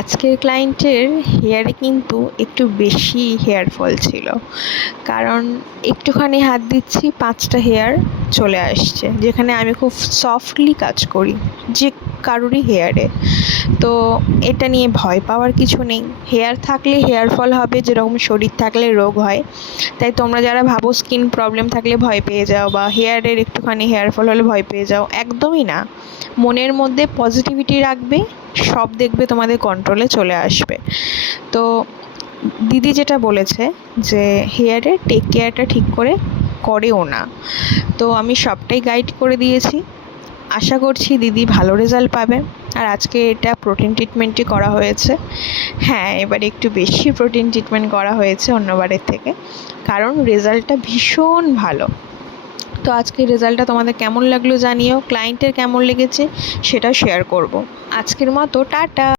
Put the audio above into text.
আজকের ক্লায়েন্টের হেয়ারে কিন্তু একটু বেশি হেয়ার ফল ছিল, কারণ একটুখানি হাত দিচ্ছি 5টা হেয়ার চলে আসছে, যেখানে আমি খুব সফটলি কাজ করি যে কারুরই হেয়ারে। তো এটা নিয়ে ভয় পাওয়ার কিছু নেই। হেয়ার থাকলে হেয়ার ফল হবে, যেরকম শরীর থাকলে রোগ হয়। তাই তোমরা যারা ভাবো স্কিন প্রবলেম থাকলে ভয় পেয়ে যাও বা হেয়ারের একটুখানি হেয়ার ফল হলে ভয় পেয়ে যাও, একদমই না। মনের মধ্যে পজিটিভিটি রাখবে, সব দেখবে তোমাদের কন্ট্রোলে চলে আসবে। তো দিদি যেটা বলেছে যে হেয়ারে টেক কেয়ারটা ঠিক করে করেও না, তো আমি সবটাই গাইড করে দিয়েছি। আশা করছি দিদি ভালো রেজাল্ট পাবে। আর আজকে এটা প্রোটিন ট্রিটমেন্টই করা হয়েছে। হ্যাঁ, এবারে একটু বেশি প্রোটিন ট্রিটমেন্ট করা হয়েছে অন্যবারের থেকে, কারণ রেজাল্টটা ভীষণ ভালো। তো আজকের রেজাল্টটা তোমাদের কেমন লাগলো জানিও, ক্লায়েন্টের কেমন লেগেছে সেটাও শেয়ার করব। আজকের মতো টাটা।